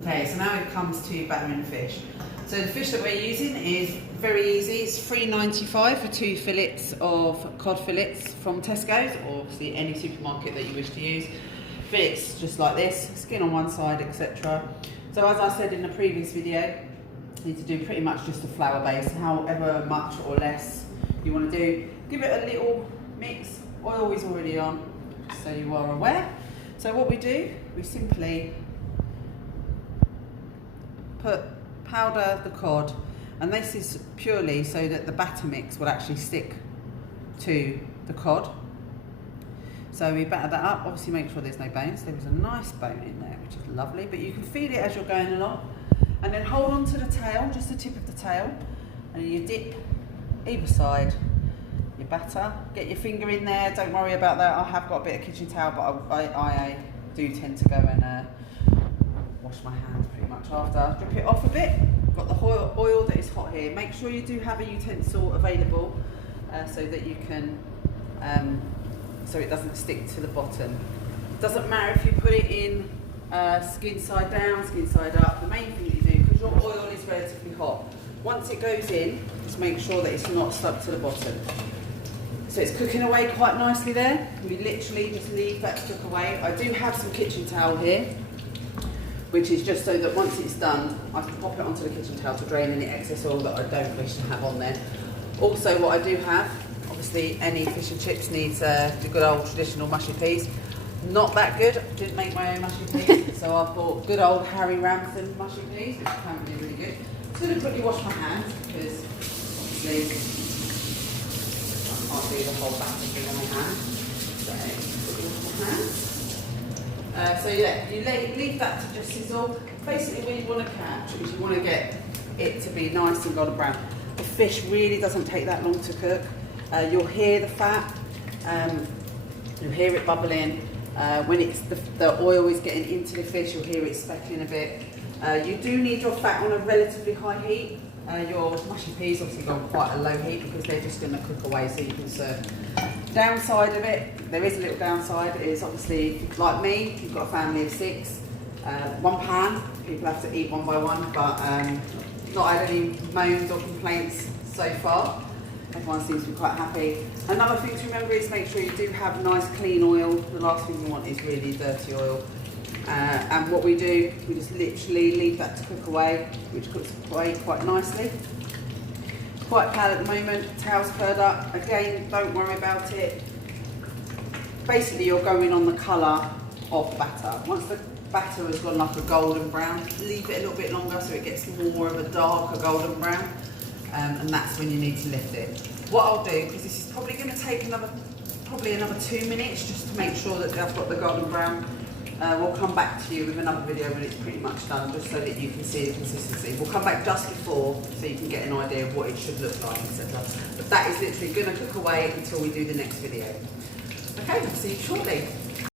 Okay, so now it comes to battering fish. So the fish that we're using is very easy. It's $3.95 for 2 fillets of cod fillets from Tesco's, or obviously any supermarket that you wish to use. Fillets just like this, skin on one side, etc. So as I said in the previous video, you need to do pretty much just a flour base, however much or less you want to do. Give it a little mix. Oil is already on, so you are aware. So what we do, we simply powder the cod, and this is purely so that the batter mix will actually stick to the cod. So we batter that up, obviously make sure there's no bones. There is a nice bone in there, which is lovely, but you can feel it as you're going along. And then hold on to the tail, just the tip of the tail, and you dip either side your batter. Get your finger in there, don't worry about that. I have got a bit of kitchen towel, but I do tend to go and wash my hands pretty much after. Drip it off a bit. Got the oil that is hot here. Make sure you do have a utensil available so that you can, so it doesn't stick to the bottom. Doesn't matter if you put it in skin side down, skin side up. The main thing you do, because your oil is relatively hot, once it goes in, just make sure that it's not stuck to the bottom. So it's cooking away quite nicely there. We literally just leave that to cook away. I do have some kitchen towel here, which is just so that once it's done, I can pop it onto the kitchen towel to drain any excess oil that I don't wish to have on there. Also, what I do have, obviously any fish and chips needs the good old traditional mushy peas. Not that good, didn't make my own mushy peas, so I bought good old Harry Ramsden mushy peas, which can be really good. I'm going to quickly wash my hands, because obviously I can't do the whole batter thing on my hands. So, quickly wash my hands. So yeah, you leave that to just sizzle. Basically what you want to catch is you want to get it to be nice and golden brown. The fish really doesn't take that long to cook. You'll hear the fat, you'll hear it bubbling. When it's the oil is getting into the fish, you'll hear it speckling a bit. You do need your fat on a relatively high heat. Your mushy peas obviously go on quite a low heat because they're just going to cook away so you can serve. Downside of it, there is a little downside, is obviously, like me, you've got a family of 6, 1 pan, people have to eat one by one, but not had any moans or complaints so far. Everyone seems to be quite happy. Another thing to remember is make sure you do have nice clean oil. The last thing you want is really dirty oil. And what we do, we just literally leave that to cook away, which cooks away quite nicely. Quite pale at the moment, towel's purred up. Again, don't worry about it. Basically, you're going on the colour of the batter. Once the batter has gone like a golden brown, leave it a little bit longer so it gets more of a darker golden brown. And that's when you need to lift it. What I'll do, because this is probably going to take probably another 2 minutes just to make sure that I've got the golden brown. We'll come back to you with another video when it's pretty much done, just so that you can see the consistency. We'll come back just before so you can get an idea of what it should look like, etc. But that is literally going to cook away until we do the next video. Okay, we'll see you shortly.